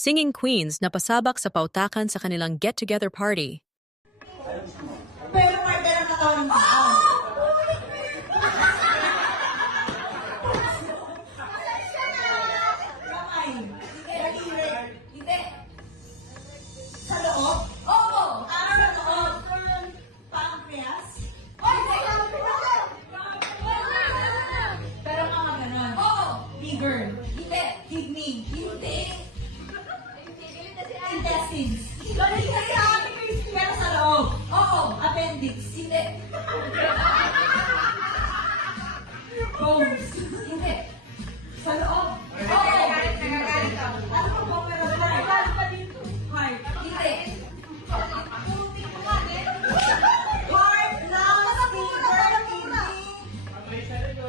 singing queens na pasabak sa pautakan sa kanilang get-together party. Pero parte ng katawan mo. Kamay. Hindi. Sa loob? Oo. Sa loob. Pancreas? Pero mga ganon. Oo. Liver? Hindi. Kidney? Hindi. Intestines? Pero sa loob? Oo. Appendix? Hindi. Bones? Hindi. Sa loob? Oo. Nagagalit ako. Ano pa ba meron? Nagagalit pa dito. Heart? Hindi. Heart, lungs, liver, kidney. Appendix.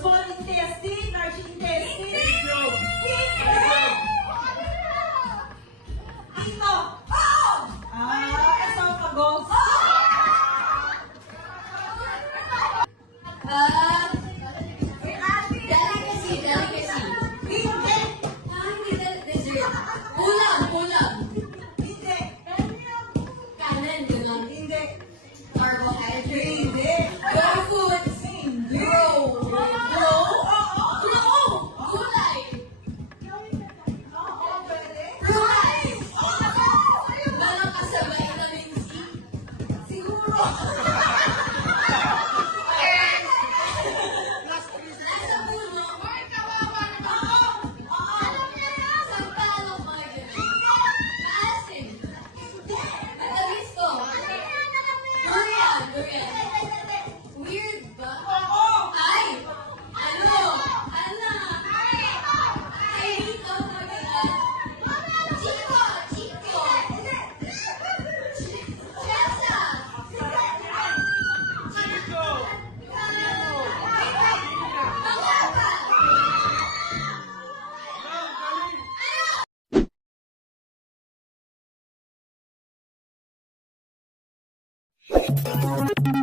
Small intestine, large intestine. Ito. Esophagus. Delicacy. Hindi. Dessert. Ulam. Hindi. Kanin, gano'n. Hindi. Carbohydrate. Hindi. Raw foods. Hindi. Raw. Raw? Raw. Gulay. Rice. Walang kasabay vitamin C. Siguro. Nasa puno. Sampalok, mga ganun. Maasim. Matamis to. Durian. Weird ba? Ay! Ano? Ay, oh my God. Chico. Chesa. Bangka.